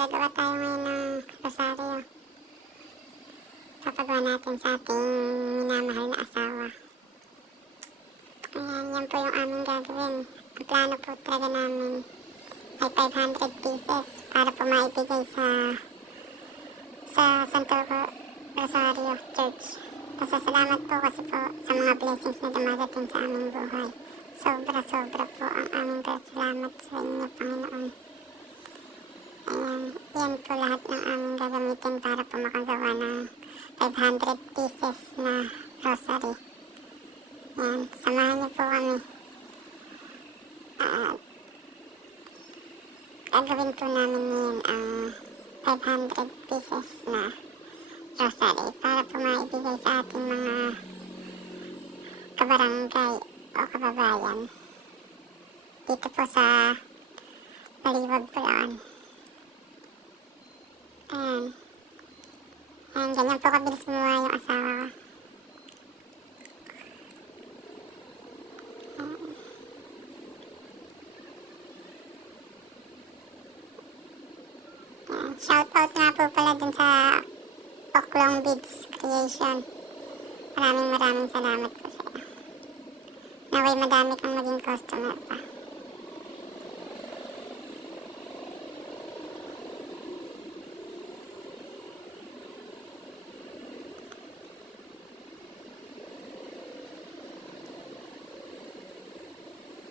gagawa tayo ngayon ng rosaryo. Papagawa natin sa ating minamahal na asawa. Ayan, yan po yung aming gagawin. Ang plano po talaga namin ay 500 pieces para po maibigay sa Santo Rosario Church. Pasasalamat po kasi po sa mga blessings na dumadating sa aming buhay. Sobra-sobra po ang aming pasalamat sa inyo, Panginoon. Ayan, yan po lahat ng aming gagamitin para po makagawa ng 500 pieces na rosary. Yan, samahan niyo po kami. Gagawin po namin ngayon ang 500 pieces na rosary para po maibigay sa ating mga kabarangay o kababayan dito po sa Baliwag, Bulacan. Ayan. Ayan, ganyan po kabilis gumawa yung asawa ko. Ayan. Shoutout nga po pala dun sa Oklong Beads Creation. Maraming salamat po sa iyo. Naway madami kang maging customer pa.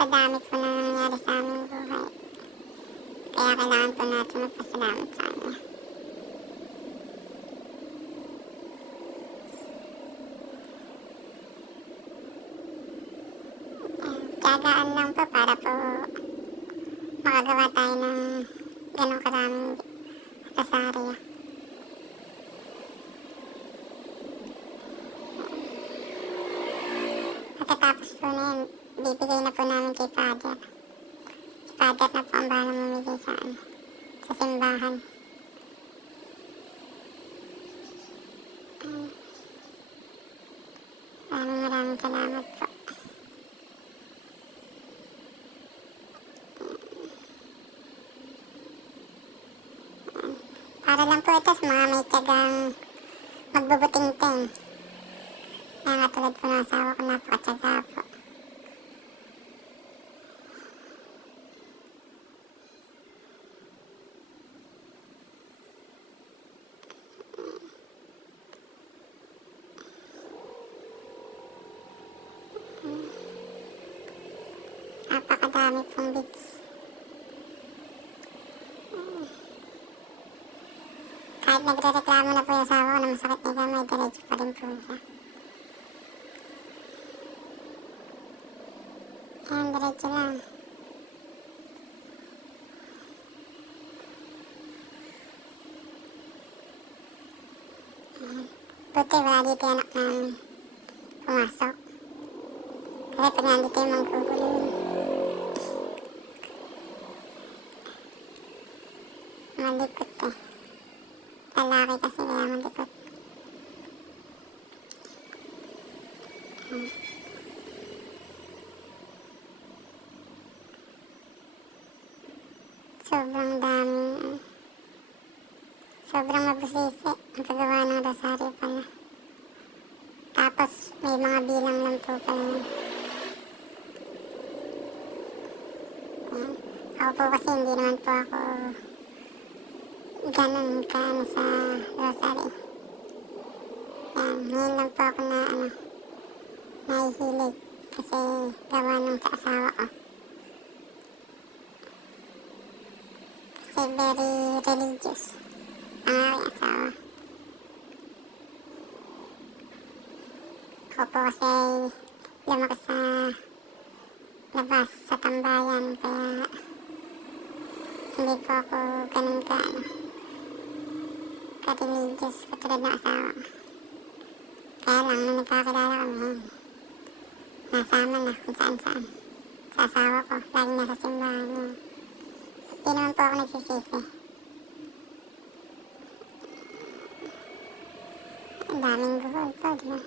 Sa dami po na nangyari sa aming buhay. Kaya kailangan po natin magpasalamat sa kanya. Tiyagaan lang po para po makagawa tayo ng ganong karaming rosaryo. Pagkatapos po na yun, bibigay na po namin kay Father. Si Father na po ang bahalang mamigay sa simbahan. Maraming salamat po. Para lang po ito sa mga may tiyagang magbubuting-ting. Kaya katulad po ng asawa ko, napakatyaga po. Napakadami pong beads. Kahit nagre-reklamo na po yung asawa ko na masakit na gamay, diretso pa rin po siya. Ayan, diretso lang. Ayan. Buti wala dito yung anak namin pumasok. Kasi pag nandito yung manggugulo yun. Malikot eh. Lalaki kasi kaya malikot. Sobrang dami. Sobrang mabusisi ang paggawa ng rosaryo pala. Tapos may mga bilang lang po pala yun. Ayan. Ako po kasi hindi naman po ako ganun kaano sa rosary. Ayan, ngayon lang po ako na nahihilig kasi gawa nung sa asawa ko. Kasi very religious ang aking asawa. Ako po kasi lumaki sa labas sa tambayan kaya hindi po ako ganun ka-religious katulad ng asawa ko. Kaya lang nung nagkakilala kami, nasama na kung saan-saan. Sa asawa ko, lagi nasa simbahan niya. Hindi naman po ako nagsisisi. Ang daming guhol po, di ba?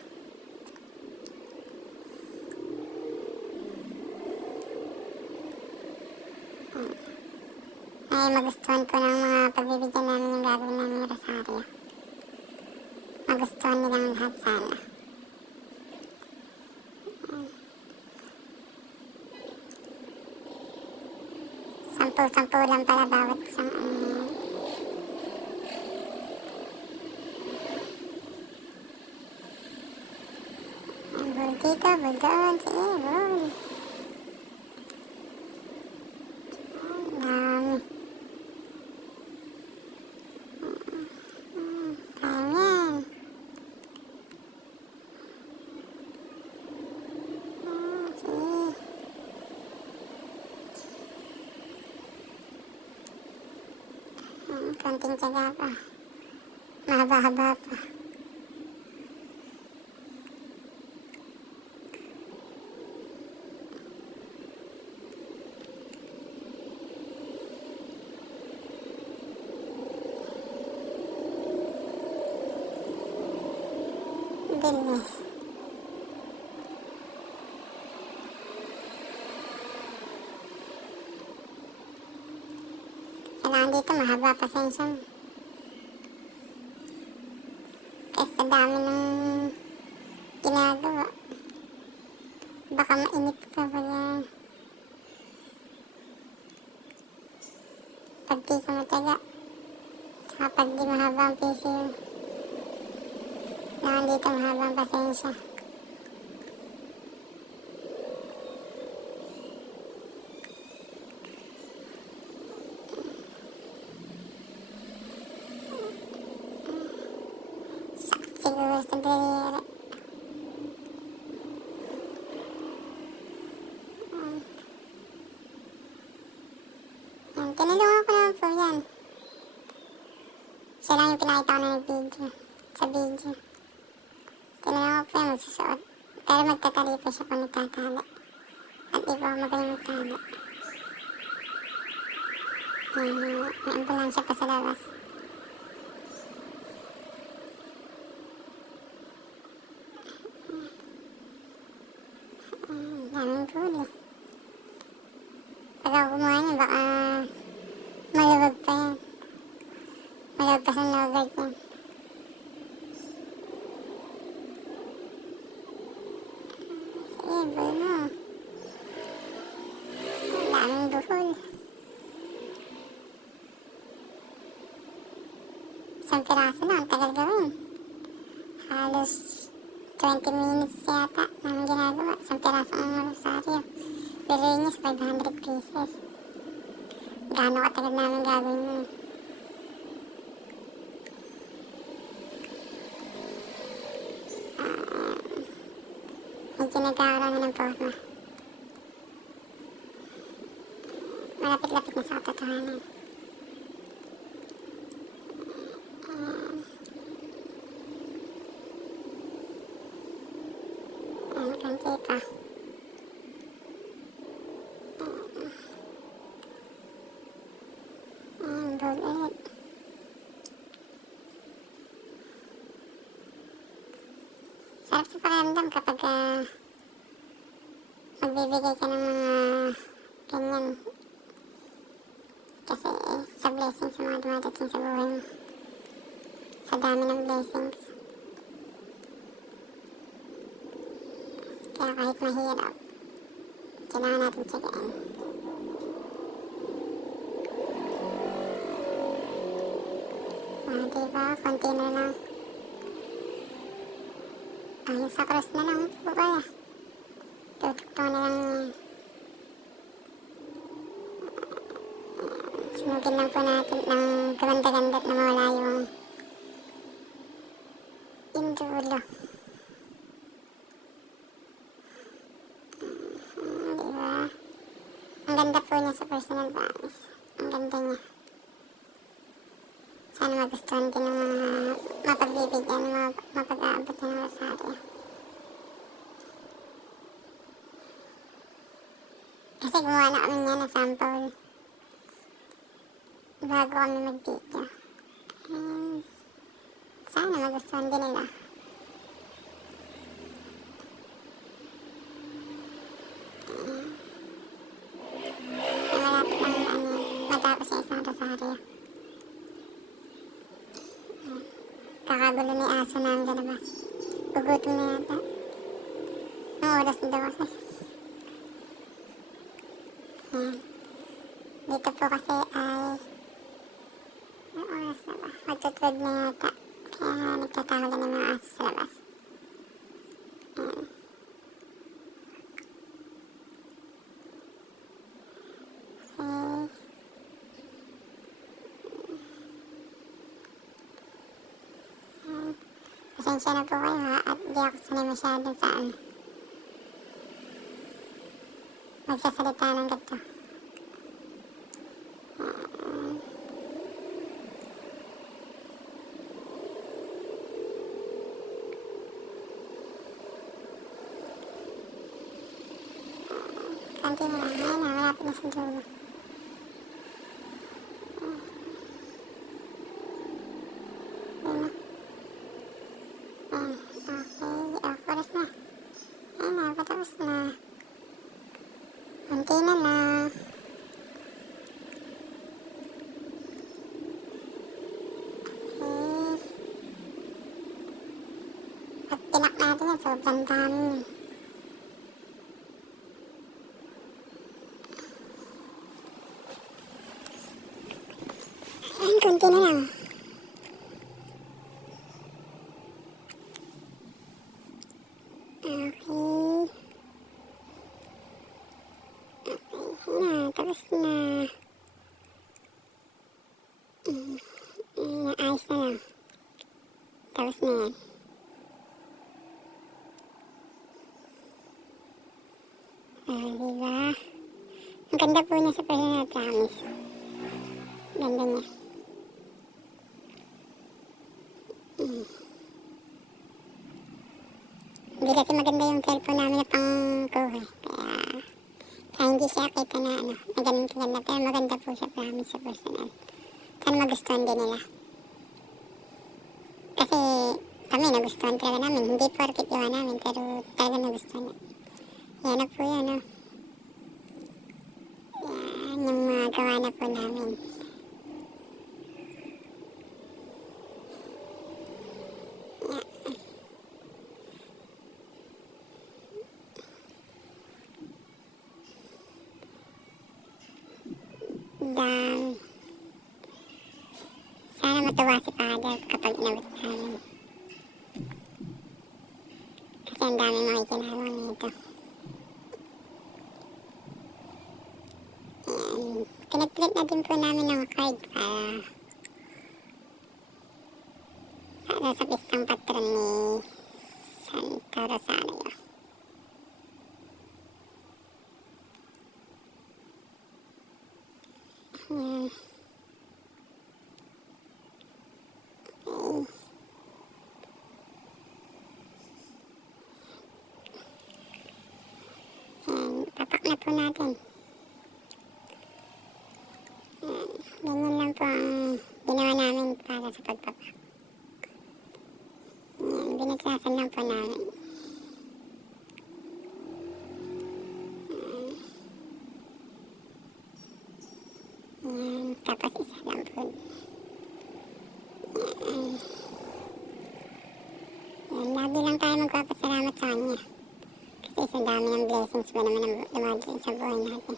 ay magustuhan po ng mga pagbibigyan namin yung gagawin namin yung rosaryo. Magustuhan nilang lahat sana. Sampu-sampu lang pala bawat isang ano yan. Bul dito, bul doon, sige, bul. Dami. Ayan. Sige. Konting tiyaga pa. Mahaba-haba pa. Bilis. Kailangan dito mahaba pasensya mo. Kasi sa dami ng ginagawa. Baka mainip ka pa yan. Pag di ka mataga. Saka pag di mahaba ang PC mo. Kailangan dito mahaba ang pasensya. Siguro sa daliri. Yan, tinulungan ko naman po yan. Siya lang yung pinakita ko na nag-video. Sa video. Tinulungan ko po yan magsusuot. Pero magtatali po siya kung nagtatali. At di po ako magaling magtali. Yan, may ambulansya pa sa labas. Daming gulay. Pag ako kumuha niya, baka maluwag pa yan. Maluwag pa sa nogard yan. Sige, buhay mo. Daming buhol. Isang piraso na, ang tagal gawin. Halos 20 minutes yata namin ginagawa. Isang piraso ang rosaryo. Bilhin niya sa 500 pieces. Gaano katagal namin gagawin yun. Medyo nagkakaroon na ng forma. Malapit-lapit na sa katotohanan. Konti pa. Bug ulit. Sarap sa pakiramdam kapag magbibigay ka ng mga ganyan. Kasi sa blessings sa mga dumadating sa buhay mo. Sa dami ng blessings. Kaya kahit mahirap, kailangan natin tsagaan. Diba? Konti na lang. Yung sa cross na lang po kaya. Tutugtong na lang yan. Sunugin lang po natin ng ganda-ganda at na mawala yung dulo. Diba? Ang ganda po niya sa personal promise. Ang ganda niya. Sana magustuhan din ng mga mapagbibigyan, mapag-aabot ng rosaryo. Kasi gumawa na kami niya ng sample bago kami mag-video. Sana magustuhan din nila. Malapit lang matapos yung isang rosaryo. Nagulo na yung aso namin sa labas. Gugutom na yata. Ang oras na daw kasi. Ayan. Dito po kasi ay ang oras na ba? Magtutwid na yata. Kaya nagtatago na ng mga aso sa labas. Ayan. Okay. Pasensya na po kayo ha, at di ako sanay masyado sa magsasalita ng ganito. Konti na lang, ayun na, malapit na sa dulo. Ayun na. Ayan, okay, oras na. Ayun na, patapos na. Konti na lang. Okay. Pag tinak natin yan, sobrang dami. Ayun, konti na lang. Okay. Okay na, tapos na. Ayos na lang. Tapos na yan. Diba? Ang ganda po niya sa personal, promise. Ganda niya. Hindi kasi maganda yung cellphone namin na pang-kuha. Kaya hindi siya kita na na ganun kaganda. Pero maganda po siya, promise, sa personal. Sana magustuhan din nila. Kasi kami nagustuhan talaga namin. Hindi porkit gawa namin, pero talaga nagustuhan na. Yan na po yan, no? Yan yung mga gawa na po namin. Dami. Sana matuwa si Father kapag inabot namin. Kasi ang dami mga ikinagawa nito. Ayan. Pinag-print na din po namin ng card para sa pistang patron ni Santo Rosario. Ayan. Okay. Ayan. Papak na po natin. Ayan. Ganyan lang po ang ginawa namin para sa pagpapak. Ayan. Binagsasan lang po namin. Ayan. Tapos isa lang po. Ayan. Ayan. Lagi lang tayo magpapasalamat sa kanya. Kasi sa dami ng blessings ba naman ang dumadating sa buhay natin.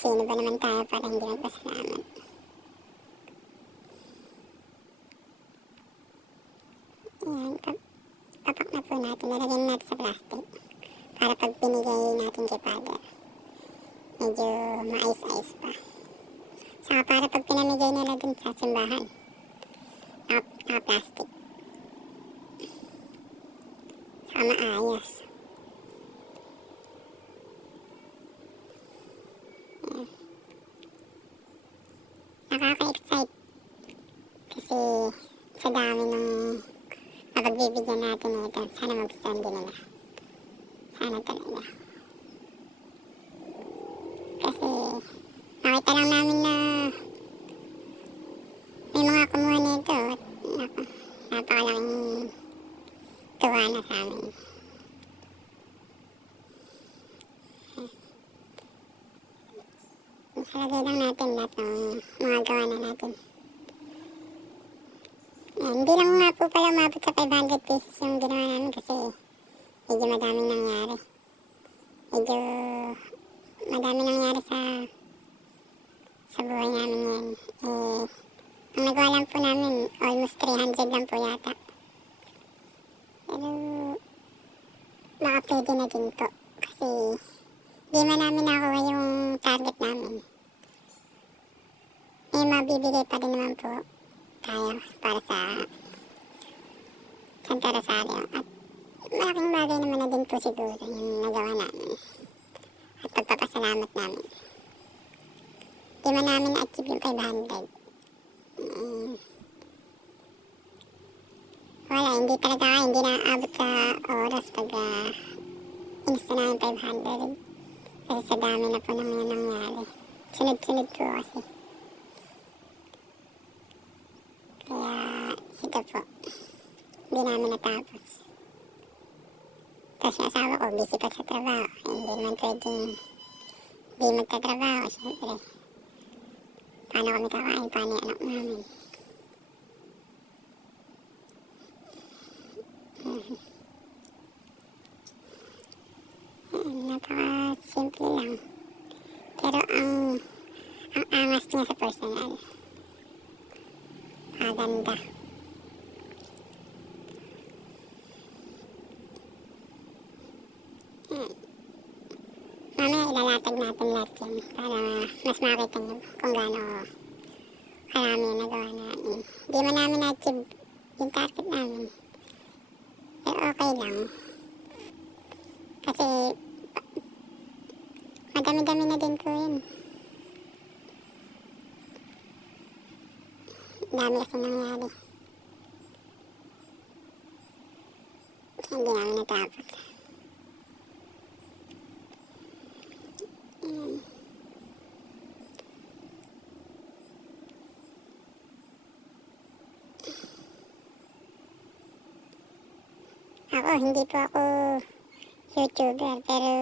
Sino ba naman tayo para hindi magpasalamat? Ayan, papak na po natin. Nalagyan natin sa plastic. Para pag binigay natin kay Father, medyo maayos-ayos pa. Saka para pag pinamigay nila dun sa simbahan, naka-plastic. Saka maayos. Ayan. Nakaka-excite. Kasi sa dami ng mapagbibigyan natin ito, sana magustuhan din nila. Sana talaga. Kasi nakita lang namin na may mga kumuha nito at napakalaking tuwa na sa amin. Isalagay lang natin lahat ng mga gawa na natin. Hindi lang nga po pala umabot sa 500 pesos yung ginawa namin kasi medyo madaming nangyari. Medyo madaming nangyari sa buhay namin ngayon. Ang nagawa lang po namin, almost 300 lang po yata. Pero baka pwede na din po kasi di man namin nakuha yung target namin. Mabibigay pa din naman po tayo para sa Santa Rosario. At malaking bagay naman na din po siguro yung nagawa namin. At pagpapasalamat namin. Di man namin na-achieve yung 500. Wala, hindi talaga hindi naaabot sa oras pag inusta namin 500. Kasi sa dami na po naman yung nangyari. Sunod-sunod po kasi. Kaya ito po, hindi namin natapos. Tapos yung asawa ko, busy pa sa trabaho. Hindi naman pwedeng hindi magtatrabaho, syempre. Paano kami kakain, paano yung anak namin. Napaka-simple lang. Pero ang angas niya sa personal. Maganda. Mamaya ilalatag natin lahat yan para mas makita nyo kung gaano karami yung nagawa namin. Hindi man namin na-achieve yung target namin. Pero okay lang. Kasi madami-dami na din ko yun. Dami kasi nangyari. Hindi namin natapos. Ako, hindi po ako YouTuber, pero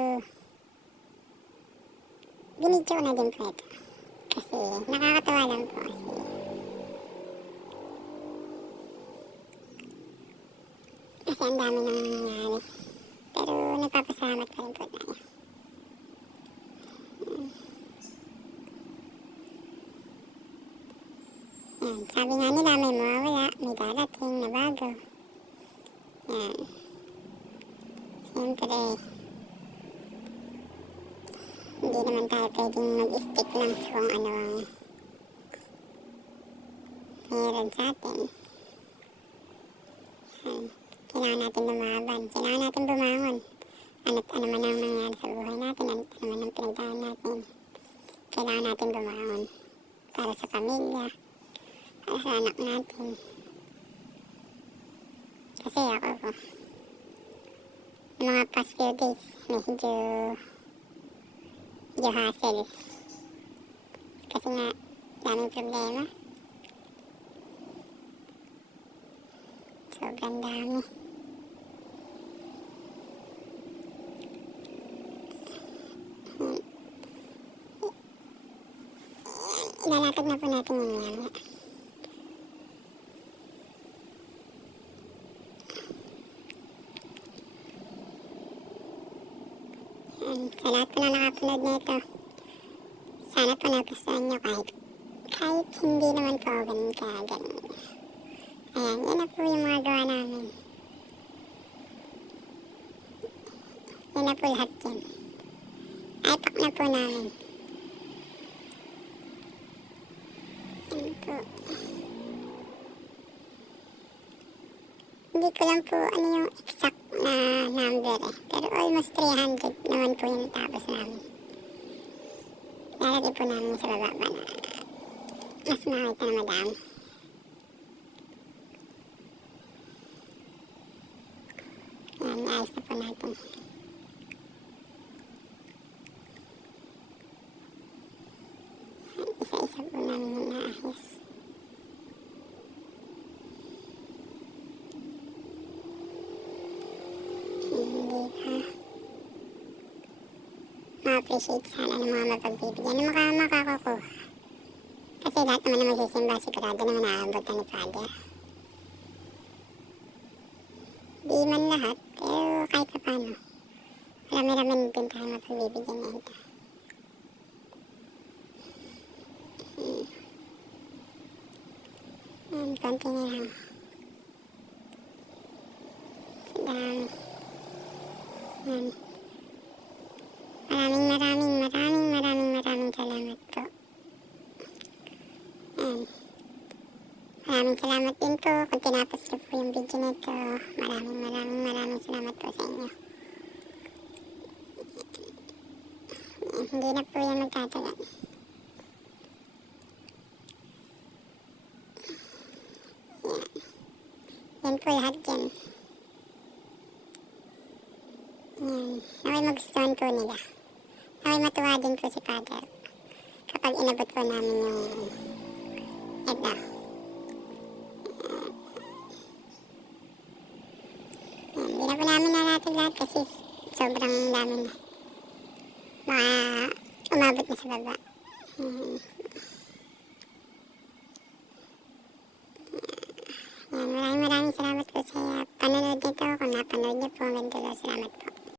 binidyo ko na din po ito. Kasi nakakatawa lang po kasi ang dami nang nangyayari. Pero nagpapasalamat pa rin po tayo. Yan. Sabi nga nila may mawawala, may darating na bago. Yan. Siyempre, hindi naman tayo pwedeng mag-stick lang sa kung ano ang meron sa atin. Yan. Kailangan natin lumaban. Kailangan natin bumangon. Ano man ang nangyari sa buhay natin, ano man ang pinagdaan natin. Kailangan natin bumangon. Para sa pamilya, para sa anak natin. Kasi ako, mga past few days, medyo hassle. Kasi nga, daming problema. Sobrang dami. Ilalatag na po natin yung mamaya. Sa lahat po na nakapanood nito, sana po nagustuhan nyo kahit hindi naman po ako ganun kagaling. Ayan, yan na po yung mga gawa namin. Yan na po lahat yan. Ipack na po namin. Yan po. Hindi ko lang po ano yung exact na number pero almost 300 naman po yung natapos namin. Lalagay po namin sa baba na mas makita na madami. Yan, ayos na po natin. Isa-isa po namin yung naayos. Ma-appreciate sana ng mga mapagbibigyan ng makakakuha. Kasi lahat naman na magsisimba, sigurado naman naaabot na ni Father. Hindi man lahat, pero kahit pa paano. Marami-rami din tayo mapagbibigyan na ito. Konti na lang. Sa dami. Yan. Maraming salamat po. Yan. Maraming salamat din po kung tinapos niyo po yung video na ito. Maraming salamat po sa inyo. Yan. Hindi na po yan magtatagal. Yan po lahat dyan. Yan. Naway magustuhan po nila. Naway matuwa din po si Father kapag inabot po namin yung ito. Yan. Hindi na po namin nalatag lahat kasi sobrang dami na. Baka umabot na sa baba. Yan. Maraming salamat po sa panonood nito. Kung napanood niyo po, salamat po.